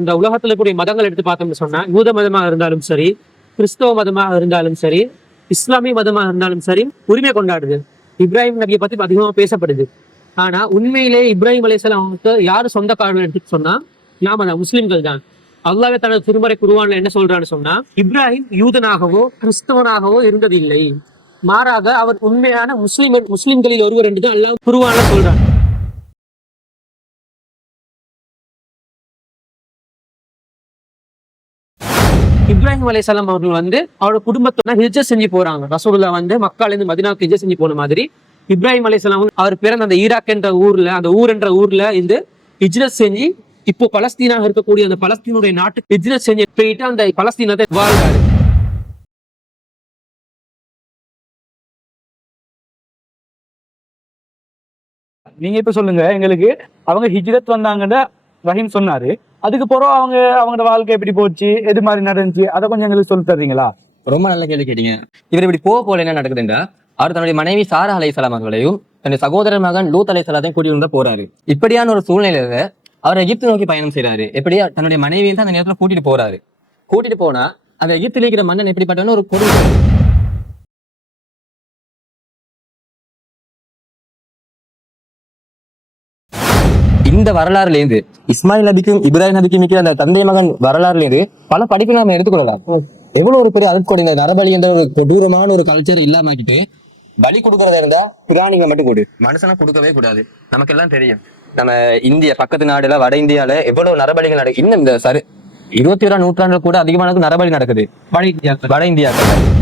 இந்த உலகத்துல கூடிய மதங்கள் எடுத்து பார்த்தோம்னு சொன்னா யூத மதமாக இருந்தாலும் சரி, கிறிஸ்தவ மதமாக இருந்தாலும் சரி, இஸ்லாமிய மதமாக இருந்தாலும் சரி உரிமை கொண்டாடுது. இப்ராஹிம் நபியை பத்தி அதிகமா பேசப்படுது. ஆனா உண்மையிலே இப்ராஹிம் அலைஹிஸ்ஸலாமுக்கு யாரு சொந்தக்காரர்கள் எடுத்து சொன்னா நாம தான், முஸ்லிம்கள் தான். அல்லாஹ்வே தனது திருமறை குர்ஆன்ல என்ன சொல்றான்னு சொன்னா, இப்ராஹிம் யூதனாகவோ கிறிஸ்தவனாகவோ இருந்ததில்லை, மாறாக அவர் உண்மையான முஸ்லிம்களில் ஒருவர் என்று அல்லாஹ் குர்ஆன்ல சொல்றான். இப்ராஹிம் அலைஹிஸ்ஸலாம் அவர்கள் அவரோட குடும்பத்தோட ஹிஜ்ரத் செஞ்சு போறாங்க. ரசூலுல்லாஹ் மக்கால இருந்து மதீனாவுக்கு ஹிஜ்ரத் செஞ்சு போன மாதிரி இப்ராஹிம் அலைஹிஸ்ஸலாம் அவர் பிறந்த அந்த ஈராக் என்ற ஊர்ல, அந்த ஊர் என்ற ஊர்ல ஹிஜ்ரத் செஞ்சு இப்போ பலஸ்தீனாக இருக்கக்கூடிய அந்த பலஸ்தீனுடைய நாட்டுக்கு ஹிஜ்ரத் செஞ்சு போயிட்டு அந்த பலஸ்தீனத்தை வாழ்றாரு. நீங்க இப்ப சொல்லுங்க எங்களுக்கு, அவங்க ஹிஜ்ரத் வந்தாங்கன்னு ரஹீம் சொன்னாரு. அதுக்கு பிறகு அவங்களோட வாழ்க்கை எப்படி போச்சு, எது மாதிரி நடந்துச்சு, அதை கொஞ்சம் எங்களுக்கு சொல்லி தர்றீங்களா? ரொம்ப நல்ல கேள்வி கேட்டீங்க. இவர் இப்படி போல என்ன நடக்குதுன்றா, அவர் தன்னுடைய மனைவி சாரா அலைஹிஸ்ஸலாம் அவர்களையும் தன்னுடைய சகோதரர் மகன் லூத் அலைஹிஸ்ஸலாத்தையும் கூட்டிட்டு போறாரு. இப்படியான ஒரு சூழ்நிலையில அவர் எகிப்து நோக்கி பயணம் செய்யறாரு. எப்படியா தன்னுடைய மனைவியை தான் அந்த நேரத்துல கூட்டிட்டு போறாரு. கூட்டிட்டு போனா அந்த எகிப்தில் இருக்கிற மன்னன் எப்படிப்பட்டவன்னு ஒரு கொடுமை. இந்த வரலாறுல இருந்து இஸ்மாயில் நபிக்கும் இப்ராஹிம் நபிக்கும் இருக்கிற அந்த தந்தை மகன் வரலாறுல இருந்து பல படிப்புகளை நம்ம எடுத்துக்கொள்ளலாம். எவ்வளவு ஒரு பெரிய அருட்கொடை, இந்த நரபலி என்ற ஒரு கொடூரமான ஒரு கல்ச்சர் இல்லாமக்கிட்டு பலி கொடுக்கறதா இருந்தா பிராணிங்க மட்டும் கொடு, மனுஷனா கொடுக்கவே கூடாது. நமக்கு எல்லாம் தெரியும், நம்ம இந்திய பக்கத்து நாடுல வட இந்தியால எவ்வளவு நரபலிகள் நடக்குது. இன்னும் இந்த 21ஆம் நூற்றாண்டுல கூட அதிகமான நரபலி நடக்குது வட இந்தியாக்கள்.